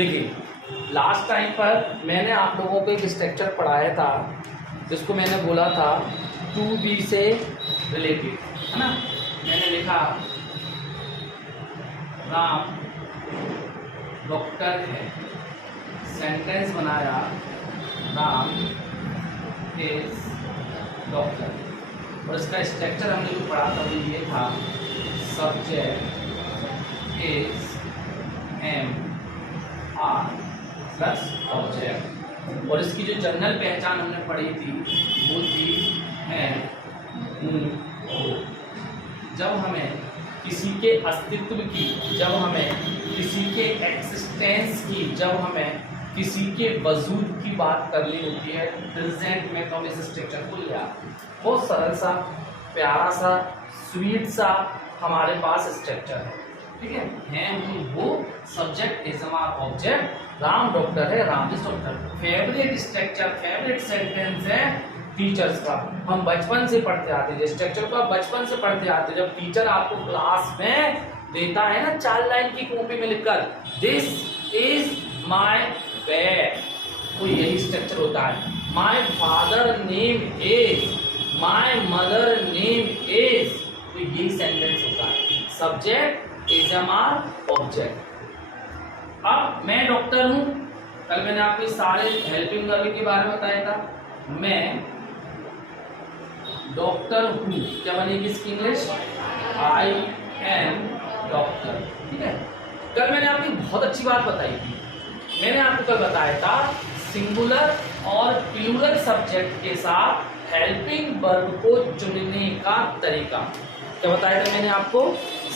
देखिए last time पर मैंने आप लोगों को एक स्ट्रक्चर पढ़ाया था जिसको मैंने बोला था टू बी से रिलेटेड, है ना। मैंने लिखा राम डॉक्टर है, सेंटेंस बनाया राम इज डॉक्टर, और इसका स्ट्रक्चर हमने जो पढ़ा था वो ये था subject is am are plus object, और इसकी जो जनरल पहचान हमने पढ़ी थी वो थी है जब हमें किसी के अस्तित्व की, जब हमें किसी के एक्सिस्टेंस की, जब हमें किसी के वजूद की बात करनी होती है प्रेजेंट में, तो हम इस स्ट्रक्चर को लिया। बहुत सरल सा, प्यारा सा, स्वीट सा हमारे पास स्ट्रक्चर है, ठीक है हम वो सब्जेक्ट इज हमारा ऑब्जेक्ट, राम डॉक्टर है, Ram is doctor. Favourite structure, favourite sentence है टीचर्स का, हम बचपन से पढ़ते आते हैं स्ट्रक्चर को, आप बचपन से पढ़ते आते हैं। जब टीचर आपको क्लास में देता है ना 4 लाइन की कॉपी में लिखकर दिस इज माय बेड, तो यही स्ट्रक्चर होता है। My father name is, my mother name is, तो यही सेंटेंस होता है। सब्जेक्ट इज हमारा ऑब्जेक्ट। अब मैं डॉक्टर हूं, कल मैंने आपको सारे हेल्पिंग वर्ब के बारे में बताया था। मैं डॉक्टर हूं, क्या बनेगी इसकी इंग्लिश? आई एम डॉक्टर, ठीक है। कल मैंने आपको बहुत अच्छी बात बताई थी, मैंने आपको कल बताया था सिंगुलर और प्लूरल सब्जेक्ट के साथ हेल्पिंग वर्ब को चुनने का तरीका। क्या बताया था मैंने आपको?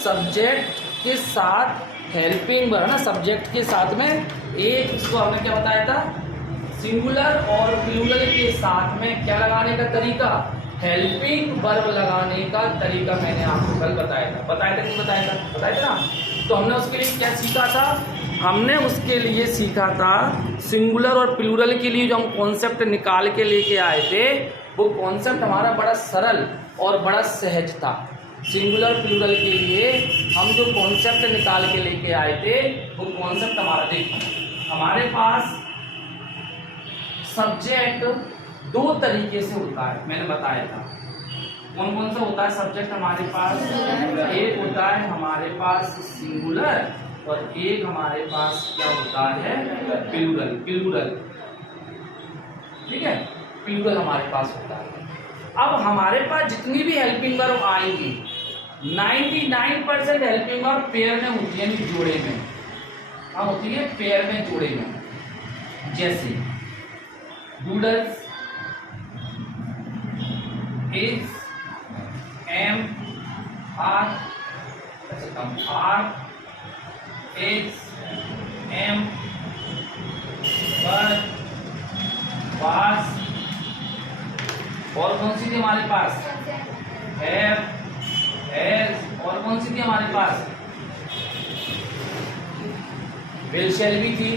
सब्जेक्ट के साथ हेल्पिंग वर्ब, ना सब्जेक्ट के साथ में एक, इसको हमने क्या बताया था? सिंगुलर और प्लूरल के साथ में क्या लगाने का तरीका? हेल्पिंग वर्ब लगाने का तरीका मैंने आपको कल बताया था। बताया था नहीं बताया था? बताया था ना। तो हमने उसके लिए क्या सीखा था? हमने उसके लिए सीखा था सिंगुलर और प्लूरल के लिए जो हम कॉन्सेप्ट निकाल के लेके आए थे, वो कॉन्सेप्ट हमारा बड़ा सरल और बड़ा सहज था। सिंगुलर प्लूरल के लिए हम जो कॉन्सेप्ट निकाल के लेके आए थे वो कॉन्सेप्ट हमारा, देखिए हमारे पास सब्जेक्ट 2 तरीके से होता है, मैंने बताया था। कौन कौन सा होता है सब्जेक्ट हमारे पास? एक होता है हमारे पास सिंगुलर और एक हमारे पास क्या होता है? प्लूरल। प्लूरल, ठीक है, प्लूरल हमारे पास होता है। अब हमारे पास जितनी भी हेल्पिंग वर्ब आएंगी 99% हेल्पिंग वर्ब पेयर में होती है, यानी जोड़े में। हाँ होती है पेयर में, जोड़े में। जैसे डूडल्स, is, am are, are is, am, were, पास, और कौन सी थी हमारे पास? हैव, हैज, और कौन सी थी हमारे पास? विल शैल भी थी।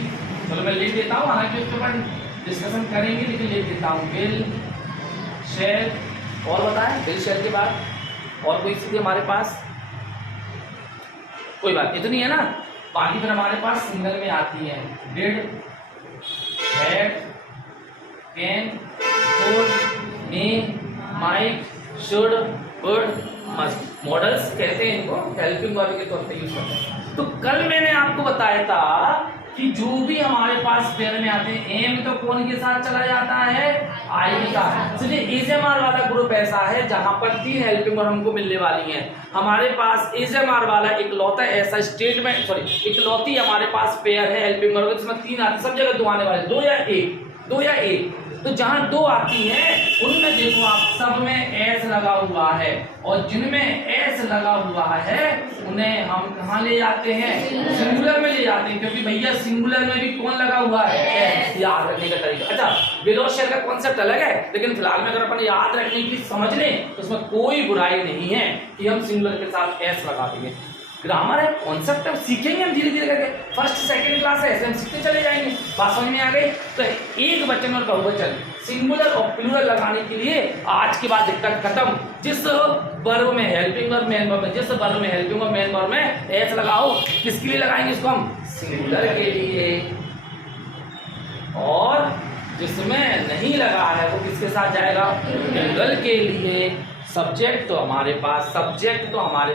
चलो मैं लिख देता हूँ, हालांकि उसके ऊपर डिस्कशन करेंगे लेकिन लिख देता हूँ। विल शैल, और बताएं विल शैल के बाद और कोई सी थी हमारे पास? कोई बात इतनी है ना। बाकी फिर हमारे पास सिंगल में आती है did, had, can, could, may, might, should, would, must. Models कहते हैं इनको, हेल्पिंग वर्ब के तौर पे यूज करते हैं। तो कल मैंने आपको बताया था कि जो भी हमारे पास पेयर में आते हैं, एम तो कौन के साथ चला जाता है? आई के साथ। चलिए इज एम आर वाला ग्रुप ऐसा है जहां पर 3 हेल्पिंग वर्ब हमको मिलने वाली हैं। हमारे पास इज एम आर वाला इकलौता ऐसा स्टेटमेंट, सॉरी इकलौती हमारे पास पेयर है हेल्पिंग वर्ब जिसमें 3 आते, सब जगह 2 आने वाले, 2 या 1। तो जहां 2 आती है उनमें देखो आप सब में एस लगा हुआ है, और जिनमें एस लगा हुआ है उन्हें हम कहाँ ले जाते हैं? सिंगुलर में ले जाते हैं, क्योंकि भैया सिंगुलर में भी कौन लगा हुआ है? एस। याद रखने का तरीका। अच्छा विल और शैल का कॉन्सेप्ट अलग है, लेकिन फिलहाल में अगर अपन याद रखने की समझ लें तो उसमें कोई बुराई नहीं है कि हम सिंगुलर के साथ एस लगा देंगे। ग्रामर है, कॉन्सेप्ट है, सीखेंगे हम धीरे धीरे करके। फर्स्ट सेकंड क्लास है, ऐसे हम सीखते चले जाएंगे। बात समझ में आ गई? तो एक वचन और बहुवचन, सिंगुलर और प्लूरल लगाने के लिए आज के बाद दिक्कत खत्म। जिस वर्ब में हेल्पिंग वर्ब, मेन वर्ब में, जिस वर्ब में हेल्पिंग वर्ब, मेन वर्ब में एस लगाओ, किसके लिए लगाएंगे इसको हम? सिंगुलर के लिए। और जिसमें नहीं लगा है वो किसके साथ जाएगा? प्लूरल के लिए। सब्जेक्ट तो हमारे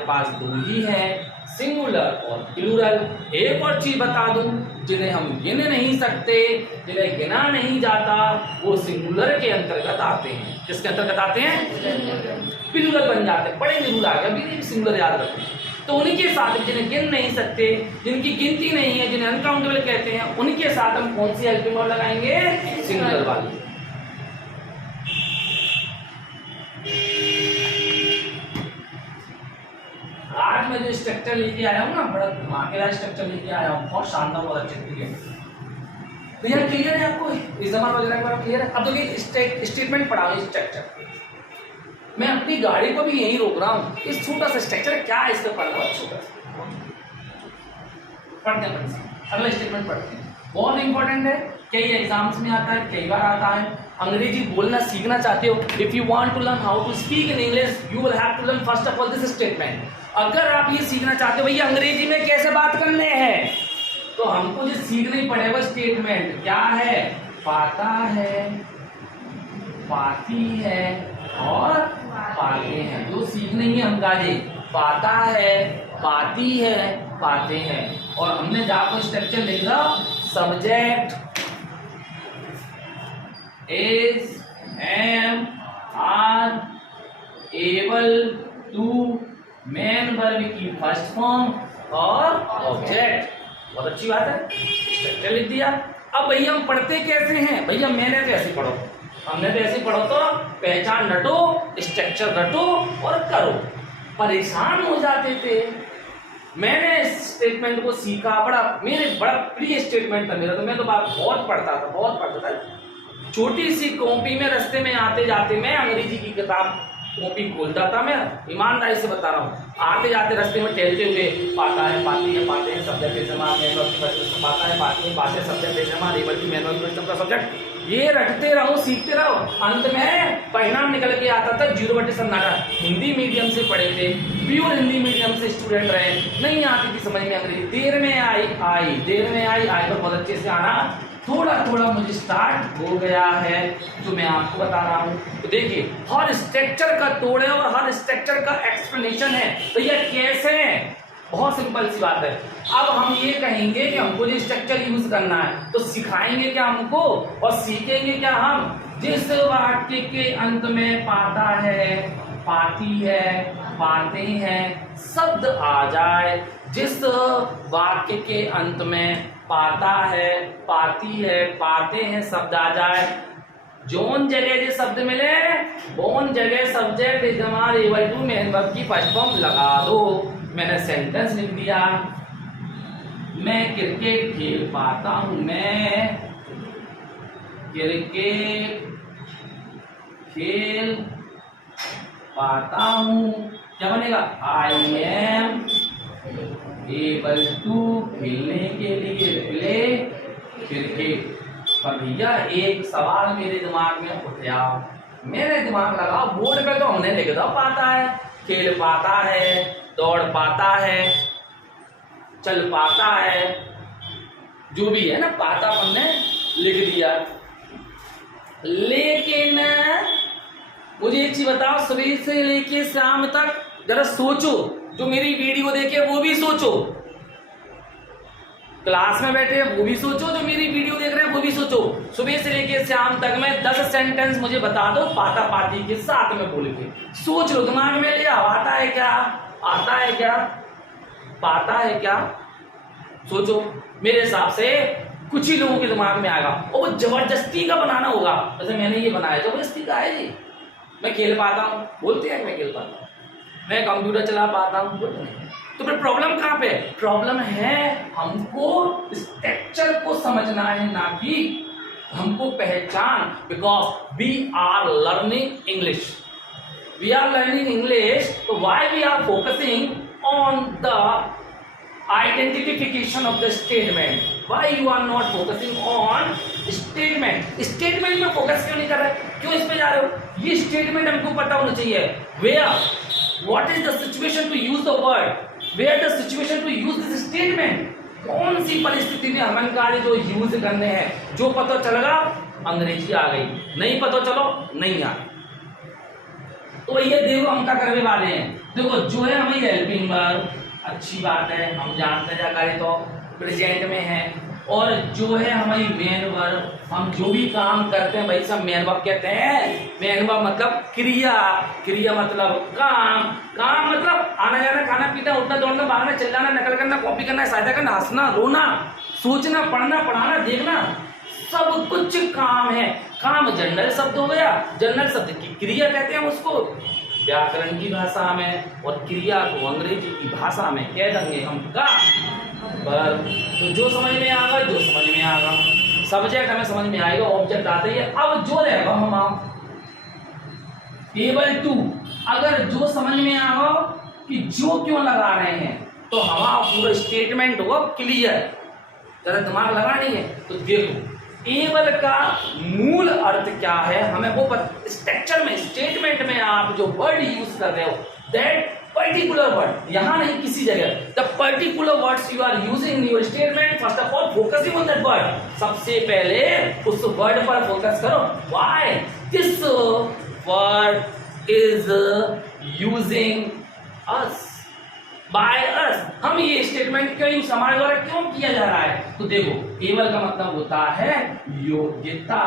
पास दो ही है, सिंगुलर और प्लूरल। एक और चीज बता दूं, जिन्हें हम गिन नहीं सकते, जिन्हें गिना नहीं जाता, वो सिंगुलर के अंतर्गत आते हैं। किसके अंतर्गत आते हैं? प्लूरल बन जाते हैं। बड़े जरूर आ गया, अभी सिंगुलर याद रखें। तो उनके साथ जिन्हें गिन नहीं सकते, जिनकी गिनती नहीं है, जिन्हें अनकाउंटेबल कहते हैं, उनके साथ हम कौन सी हेल्पिंग वर्ब लगाएंगे? सिंगुलर वाली। आज मैं जो स्ट्रक्चर लेके आया हूँ ना, बड़ा धमाकेदार स्ट्रक्चर लेके आया हूँ, बहुत शानदार, बहुत अच्छे तरीके। तो यह क्लियर है आपको? इस जमाने वगैरह के बारे में क्लियर है? अब देखिए स्टेटमेंट पढ़ा स्ट्रक्चर। मैं अपनी गाड़ी को भी यही रोक रहा हूँ। इस छोटा सा स्ट्रक्चर क्या है, इसको पढ़ लो। छोटा सा पढ़ते हैं, अगला स्टेटमेंट पढ़ते हैं। बहुत इंपॉर्टेंट है, कई एग्जाम्स में आता है, कई बार आता है। अंग्रेजी बोलना सीखना चाहते हो, if you want to learn how to speak in English, you will have to learn first of all this statement. अगर आप ये सीखना चाहते हो भैया अंग्रेजी में कैसे बात करने हैं, तो हमको जो सीखना ही पड़ेगा स्टेटमेंट। क्या है? पाता है, पाती है और पाते हैं। जो सीखने ही हम गाजे, पाता है, पाती है, पाते हैं। और हमने जाकर स्ट्रक्चर लिख रहा, subject is, am, are, able to, main verb की फर्स्ट फॉर्म और ऑब्जेक्ट। बहुत अच्छी बात है, स्ट्रक्चर लिख दिया। अब भैया हम पढ़ते कैसे हैं? भैया मैंने तो ऐसे पढ़ो, हमने तो ऐसे पढ़ो। तो पहचान रटो, स्ट्रक्चर रटो और करो। परेशान हो जाते थे। मैंने इस स्टेटमेंट को सीखा, बड़ा प्रिय स्टेटमेंट था मेरा। तो मैं तो बहुत पढ़ता था। छोटी सी कॉपी में रास्ते में आते जाते मैं अंग्रेजी की किताब कॉपी खोलता था। मैं ईमानदारी से बता रहा हूँ, आते जाते रास्ते में टहलते हुए, पाता है, पाती है, पाते हैं, सब्जेक्ट है, जमा, मेन वर्ब की फर्स्ट फॉर्म, पाता है, पाती है, पाते, सब्जेक्ट है, जमा, एबल की मेन वर्ब की फर्स्ट फॉर्म का सब्जेक्ट। ये रटते रहो, सीखते रहो। अंत में परिणाम निकल के आता था 0 सन्नाटा। हिंदी मीडियम से पढ़े थे, प्योर हिंदी मीडियम से स्टूडेंट रहे, नहीं आती थी समझ में अंग्रेजी। देर में आई पर बहुत अच्छे से आना थोड़ा थोड़ा मुझे स्टार्ट हो गया है, जो मैं आपको बता रहा हूँ। तो देखिए, हर स्ट्रक्चर का तोड़ है और हर स्ट्रक्चर का एक्सप्लेनेशन है। तो यह कैसे है? बहुत सिंपल सी बात है। अब हम ये कहेंगे कि हमको जो स्ट्रक्चर यूज करना है, तो सिखाएंगे क्या हमको और सीखेंगे क्या हम? जिस वाक्य के अंत में पाता है, पाती है, पाते हैं शब्द आ जाए, जिस वाक्य के अंत में पाता है, पाती है, पाते हैं शब्द आ जाए, जोन जगह जो शब्द मिले, बोन जगह subject is able to, main verb की फर्स्ट फॉर्म लगा दो। मैंने सेंटेंस लिख दिया, मैं क्रिकेट खेल पाता हूं, मैं क्रिकेट खेल पाता हूं। क्या बनेगा? आई एम एबल टू, खेलने के लिए, प्ले क्रिकेट। पर भैया एक सवाल मेरे दिमाग में उठा, मेरे दिमाग लगा, बोर्ड पे तो हमने लिख दो पाता है, खेल पाता है, दौड़ पाता है, चल पाता है, जो भी है ना, पाता हमने लिख दिया। लेकिन मुझे एक चीज बताओ, सुबह से लेके शाम तक जरा सोचो, जो मेरी वीडियो देखे वो भी सोचो, क्लास में बैठे हैं वो भी सोचो, जो मेरी वीडियो देख रहे हैं वो भी सोचो। सुबह से लेके शाम तक में 10 सेंटेंस मुझे बता दो पाता पाती के साथ में बोल के। सोच लो, दिमाग में ले आओ, आता है क्या, आता है क्या, पाता है क्या? सोचो। मेरे हिसाब से कुछ ही लोगों के दिमाग में आएगा, और वो जबरदस्ती का बनाना होगा। जैसे मैंने ये बनाया, जबरदस्ती का है जी। मैं खेल पाता हूँ, बोलते हैं मैं खेल पाता हूँ, मैं कंप्यूटर चला पाता हूँ, बोलते हैं। तो फिर प्रॉब्लम कहाँ पे? प्रॉब्लम है हमको स्ट्रक्चर को समझना है, ना कि हमको पहचान। Because we are learning English, we are learning English, तो why we are focusing on the identification of the statement. Why you are not focusing on statement? Statement में फोकस क्यों नहीं कर रहे, क्यों इस पे जा रहे हो? ये स्टेटमेंट हमको पता होना चाहिए. Where, what is the situation to use the word, where the situation to use this statement. कौन सी परिस्थिति में हम कार्य जो यूज करने हैं, जो पता चलेगा अंग्रेजी आ गई, नहीं पता चलो नहीं आ. तो ये देखो हम क्या करने वाले हैं. देखो जो है हमें हेल्पिंग वर्ब, अच्छी बात है, हम जानते हैं कार्य तो प्रेजेंट में है. और जो है हमारी मेन वर्ब, हम जो भी काम करते हैं भाई सब मेन वर्ब कहते हैं. मेन वर्ब मतलब क्रिया, क्रिया मतलब काम, काम मतलब आना जाना, खाना पीना, उठना दौड़ना, भागना, चिल्लाना, नकल करना, कॉपी करना, सहायता करना, हंसना, रोना, सोचना, पढ़ना, पढ़ाना, देखना, सब कुछ काम है. काम जनरल शब्द हो गया. जनरल शब्द की क्रिया कहते हैं उसको व्याकरण की भाषा में, और क्रिया को अंग्रेजी की भाषा में कह देंगे हम का वर्ब. तो जो समझ में आ गया, जो समझ में आ गया, सब्जेक्ट हमें समझ में आएगा, ऑब्जेक्ट आते ही. अब जो रहेगा हम एबल टू, अगर जो समझ में आ गया कि जो क्यों लगा रहे हैं, तो हमारा पूरा स्टेटमेंट होगा क्लियर. जरा दिमाग लगानी है तो देखो एबल का मूल अर्थ क्या है हमें वो स्ट्रक्चर में, स्टेटमेंट में आप जो वर्ड यूज कर रहे हो, दैट पर्टिकुलर वर्ड, यहां नहीं किसी जगह, the particular words you are using in your statement, first of all focusing on that word. सबसे पहले उस वर्ड पर फोकस करो. Why this word is using us, by us. हम ये स्टेटमेंट क्यों हमारे द्वारा क्यों किया जा रहा है? तो देखो एबल का मतलब होता है योग्यता.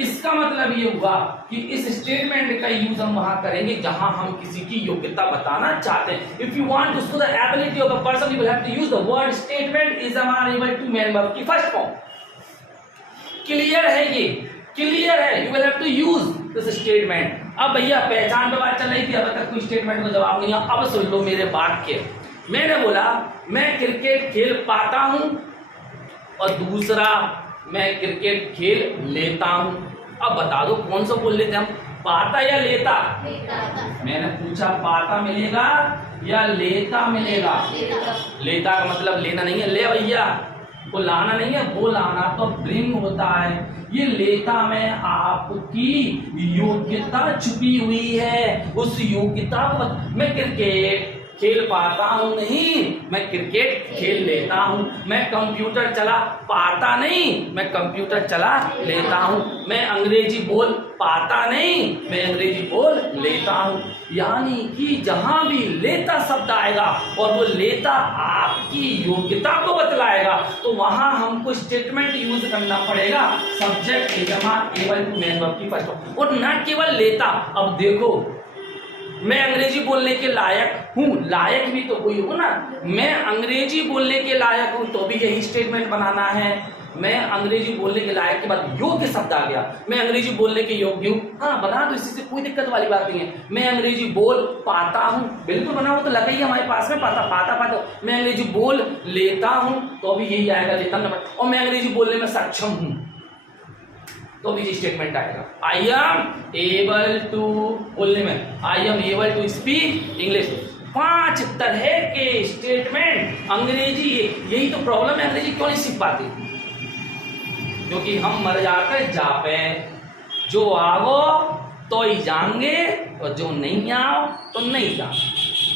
इसका मतलब ये हुआ कि इस स्टेटमेंट का यूज हम वहां करेंगे जहां हम किसी की योग्यता बताना चाहते हैं. If you want to show the ability of a person you will have to use the word statement is able to main verb की फर्स्ट फॉर्म. क्लियर है? ये क्लियर है. You will have to use this statement. अब भैया पहचान पे बात चल रही थी, अब तक कोई स्टेटमेंट को जवाब नहीं है. अब सुन लो मेरे वाक्य. मैंने बोला मैं क्रिकेट खेल पाता हूं, और दूसरा मैं क्रिकेट खेल लेता हूं. अब बता दो कौन सा बोल लेते हम, पाता या लेता? मैंने पूछा पाता मिलेगा या लेता मिलेगा? लेता का मतलब लेना नहीं है, ले भैया, वो लाना नहीं है, वो लाना तो ब्रिंग होता है. ये लेता में आपकी योग्यता छुपी हुई है. उस योग्यता को मैं क्रिकेट खेल पाता हूं नहीं, मैं क्रिकेट खेल लेता हूं. मैं कंप्यूटर चला पाता नहीं, मैं कंप्यूटर चला लेता हूं. मैं अंग्रेजी बोल पाता नहीं, मैं अंग्रेजी बोल लेता हूं. यानी कि जहां भी लेता शब्द आएगा और वो लेता आपकी योग्यता को बतलाएगा, तो वहां हमको स्टेटमेंट यूज करना पड़ेगा subject able to main verb की फर्स्ट. और न केवल लेता. अब देखो मैं अंग्रेजी बोलने के लायक हूं, लायक भी तो कोई हो ना. मैं अंग्रेजी बोलने के लायक हूं तो भी यही स्टेटमेंट बनाना है. मैं अंग्रेजी बोलने के लायक के बाद योग्य शब्द आ गया, मैं अंग्रेजी बोलने के योग्य हूं, हाँ बना दो, इसी से कोई दिक्कत वाली बात नहीं है. मैं अंग्रेजी बोल पाता हूं, बिल्कुल बनाओ, तो लगा ही हमारे पास में पाता पाता पाता. मैं अंग्रेजी बोल लेता हूं तो भी यही आएगा लेता नंबर. और मैं अंग्रेजी बोलने में सक्षम हूं तो भी स्टेटमेंट आएगा. आई एम एबल टू बोलने में, I am able to speak English. 5 तरह के स्टेटमेंट अंग्रेजी. यही तो प्रॉब्लम है, अंग्रेजी क्यों नहीं सीख पाते? क्योंकि हम मर जाते जापे. जो आओ तो ही जाएंगे, और जो नहीं आओ तो नहीं जाओ,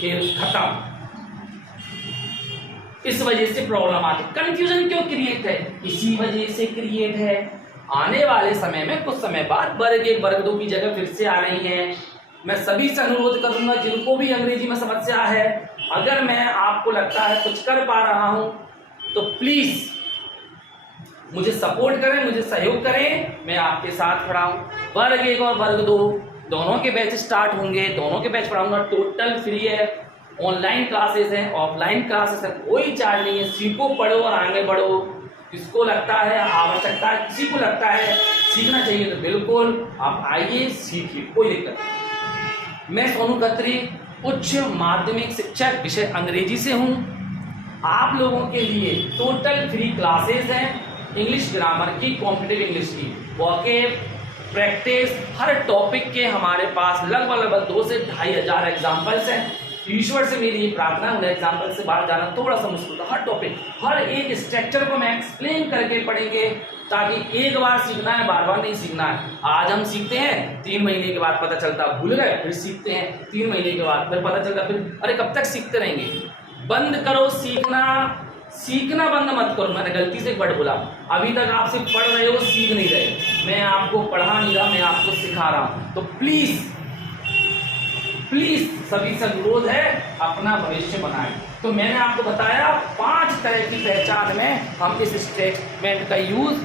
फिर खत्म. इस वजह से प्रॉब्लम आती. कंफ्यूजन क्यों क्रिएट है? इसी वजह से क्रिएट है. आने वाले समय में कुछ समय बाद वर्ग 1 वर्ग 2 की जगह फिर से आ रही है. मैं सभी से अनुरोध करूंगा जिनको भी अंग्रेजी में समस्या है, अगर मैं आपको लगता है कुछ कर पा रहा हूं तो प्लीज मुझे सपोर्ट करें, मुझे सहयोग करें, मैं आपके साथ खड़ा हूं. वर्ग 1 और वर्ग 2 दोनों के बैच स्टार्ट होंगे, दोनों के बैच पढ़ाऊंगा. टोटल फ्री है. ऑनलाइन क्लासेस हैं, ऑफलाइन क्लासेस है, कोई चार्ज नहीं है. सीखो, पढ़ो और आगे बढ़ो. किसको लगता है आवश्यकता है, किसी को लगता है सीखना चाहिए, तो बिल्कुल आप आइए, सीखिए, कोई दिक्कत नहीं. मैं सोनू खत्री, उच्च माध्यमिक शिक्षक, विषय अंग्रेजी से हूं. आप लोगों के लिए टोटल फ्री क्लासेस हैं. इंग्लिश ग्रामर की, कॉम्पिटिटिव इंग्लिश की, वोकैब, प्रैक्टिस, हर टॉपिक के हमारे पास लगभग 2 से 2,500 एग्जाम्पल्स हैं. ईश्वर से मेरी ये प्रार्थना, उन एग्जाम्पल से बाहर जाना थोड़ा सा मुश्किल था। हर टॉपिक, हर एक स्ट्रक्चर को मैं एक्सप्लेन करके पढ़ेंगे, ताकि एक बार सीखना है, बार बार नहीं सीखना है। आज हम सीखते हैं, 3 महीने के बाद पता चलता भूल गए, फिर सीखते हैं 3 महीने के बाद, फिर पता चलता, फिर अरे कब तक सीखते रहेंगे। बंद करो सीखना, सीखना बंद मत करो। मैंने गलती से एक वर्ड बोला, अभी तक आप सिर्फ पढ़ रहे हो, सीख नहीं रहे। मैं आपको पढ़ा नहीं रहा, मैं आपको सिखा रहा हूं। तो प्लीज सभी से अनुरोध है, अपना भविष्य बनाएं। तो मैंने आपको बताया 5 तरह की पहचान में हम इस स्टेटमेंट का यूज